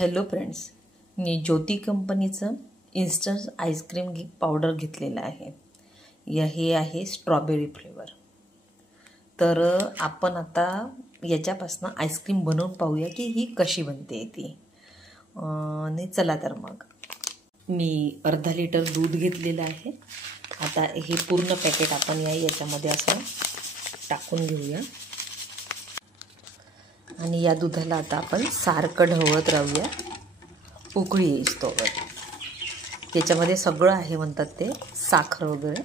Hello friends, मी ज्योती कंपनीचं instant ice cream powder घेतलेलं आहे. हे आहे स्ट्रॉबेरी फ्लेवर. तर आपण आता याच्यापासून आईस्क्रीम बनवून पाहूया की ही कशी बनते ती. आणि चला तर मग मी अर्धा लिटर दूध घेतलेलं आहे. आता हे पूर्ण पॅकेट आपण याच्यामध्ये असं टाकून घेऊया आणि या दुधाला आता आपण सारखं ढवळत राहूया उकळी येईस्तोवर. त्याच्यामध्ये सगळं आहे म्हणतात ते, साखर वगैरे.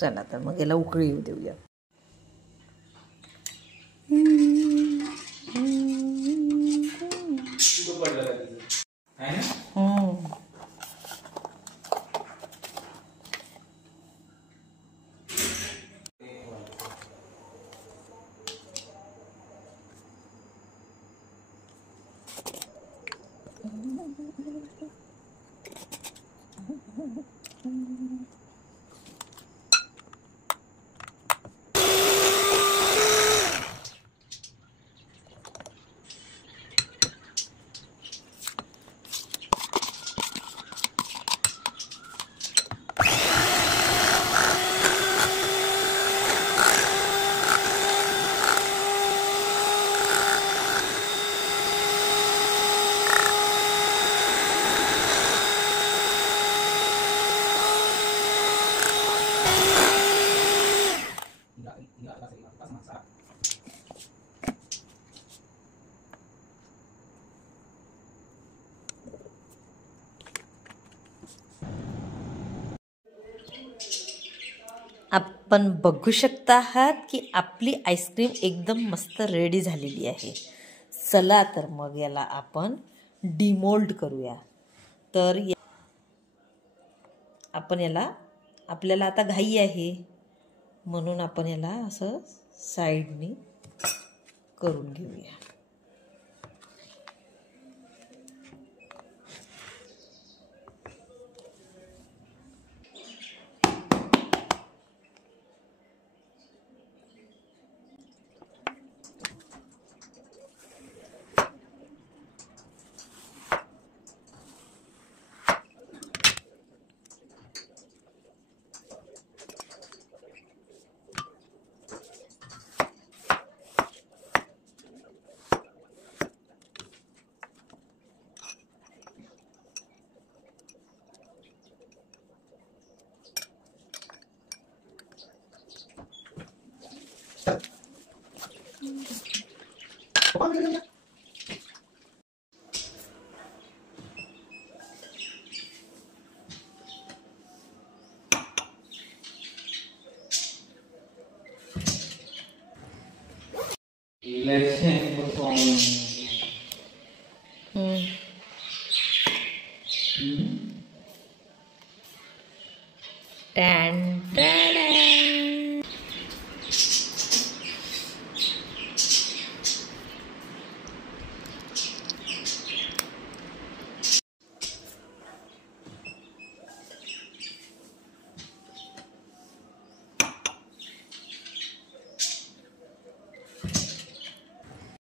चला तर मग याला उकळी येऊ देऊया. आपण बघू शकता आहात की आपली आईस्क्रीम एकदम मस्त रेडी झालेली आहे. चला तर मग याला आपण डिमोल्ड करूया. तर आपण आपल्याला आता घाई आहे म्हणून आपण याला असं साईडनी करून घेऊया. Election performance. Tan, tan, tan.